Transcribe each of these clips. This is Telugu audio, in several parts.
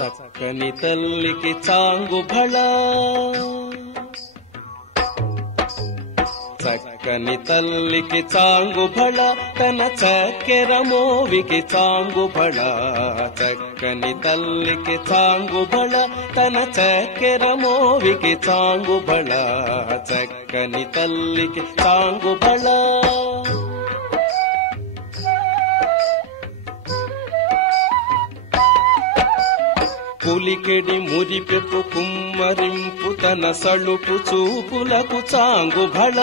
చక్కని తల్లికి చాంగు భళ, చక్కని తల్లికి చాంగు భళ, తన చక్కెర మోవికి చాంగు భళ. చక్కని తల్లికి చాంగు భళ, తన చక్కెర మోవికి చాంగు భళ. చక్కని తల్లికి చాంగు భళ. పులికెడి మురిపెప్పు కుమ్మరింపు తన సళుపు చూపులకు చాంగు భళ.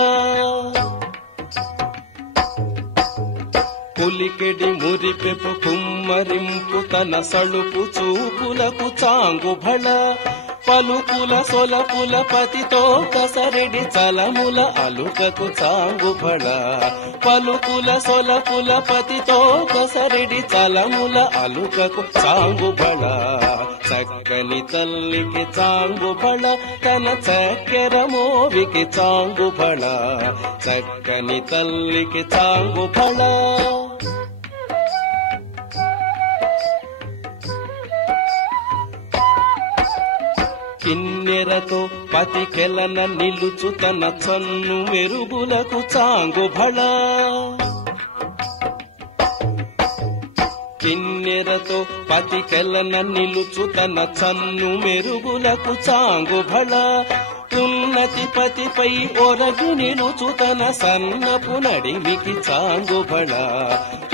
పులికెడి మురిపెప్పు కుమ్మరింపు తన సళుపు చూపులకు చాంగు భళ. పలుకుల సొలపుల పతితో కసరెడి చలముల అలుకకు చాంగు భళ. పలుకుల సొలపుల పతితో కసరెడి చలముల అలుకకు చాంగు భళ. చక్కని తల్లికి చాంగు భళ, తన చక్కెర మోవికి చాంగు భళ. చక్కని తల్లికి చాంగు భళ. కిన్నెరతో పతికెలన నిలుచు తన చన్ను మెరుగులకు చాంగు భళ. కిన్నెరతో పతికెలన నిలుచు తన చన్ను మెరుగులకు చాంగు భళ. ఉన్నతి పతిపై ఒరగి నిలుచు తన సన్నపు నడిమికి చాంగు భళ.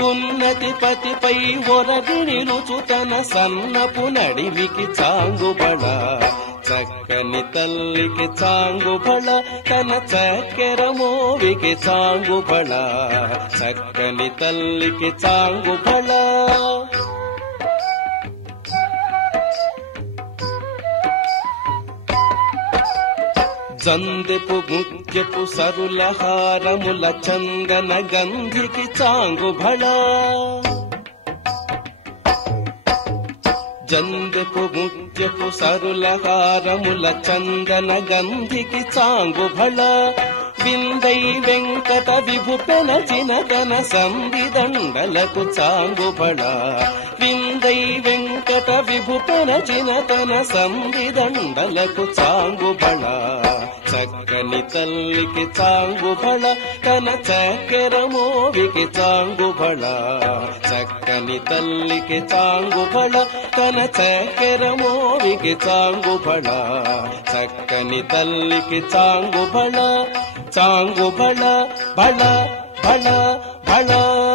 ఉన్నతి పతిపై ఒరగి నిలుచు తన సన్నపు నడిమికి చాంగు భళ. చక్కని తల్లికి చాంగు భళ, తన చక్కెర మోవికి చాంగు భళ. చక్కని తల్లికి చాంగు భళ. జందెపు ముత్యపు సరుల హారముల చందన గంధికి చాంగు భళ. జందెపు ముత్యపు సరుల హారముల చందన గంధికి చాంగు భళ. విందై వెంకట విభు పెనచిన తన సంధిదండలకు చాంగు భళ. విందై వెంకట విభు పెనచిన తన సంధిదండలకు చాంగు భళ. చక్కని తల్లికి చాంగు భళ, తన చక్కెర మోవికి చాంగు భళ. చక్కని తల్లికి చాంగు భళ, తన చక్కెర మోవికి చాంగు భళ. చక్కని తల్లికి చాంగు భళ. చాంగు భళ భళ భళ భళ.